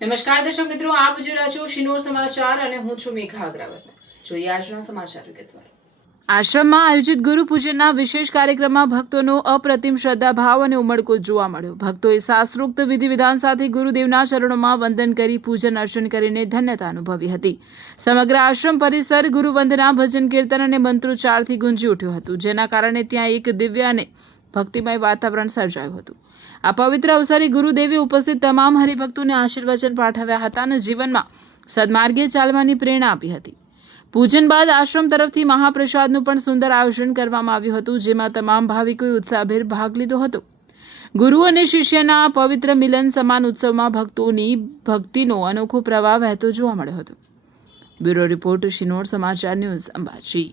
નમસ્કાર દર્શક મિત્રો, આપ જોઈ રહ્યા છો શિનોર સમાચાર અને હું છું મેઘા અગ્રવાલ। જોઈએ આજના સમાચાર વિગતવાર। આશ્રમમાં આયોજિત ગુરુ પૂજનના વિશેષ કાર્યક્રમમાં ભક્તોનો અપ્રતિમ શ્રદ્ધાભાવ અને ઉમળકો જોવા મળ્યો। ભક્તોએ શાસ્ત્રોક્ત વિધિ વિધાન સાથે ગુરુદેવના ચરણોમાં વંદન કરી પૂજન અર્ચન કરીને ધન્યતા અનુભવી હતી। સમગ્ર આશ્રમ પરિસર ગુરુવંદના ભજન કીર્તન અને મંત્રોચ્ચારથી ગુંજી ઉઠ્યું હતું, જેના કારણે ત્યાં એક દિવ્ય અને ભક્તિમય વાતાવરણ સર્જાયું હતું। આ પવિત્ર અવસરે ગુરુદેવે ઉપસ્થિત તમામ હરિભક્તોને આશીર્વચન પાઠવ્યા હતા અને જીવનમાં સદમાર્ગે ચાલવાની પ્રેરણા આપી હતી। પૂજન બાદ આશ્રમ તરફથી મહાપ્રસાદનું પણ સુંદર આયોજન કરવામાં આવ્યું હતું, જેમાં તમામ ભાવિકોએ ઉત્સાહભેર ભાગ લીધો હતો। ગુરુ અને શિષ્યના પવિત્ર મિલન સમાન ઉત્સવમાં ભક્તોની ભક્તિનો અનોખો પ્રવાહ વહેતો જોવા મળ્યો હતો। બ્યુરો રિપોર્ટ, શિનોર સમાચાર ન્યૂઝ, અંબાજી।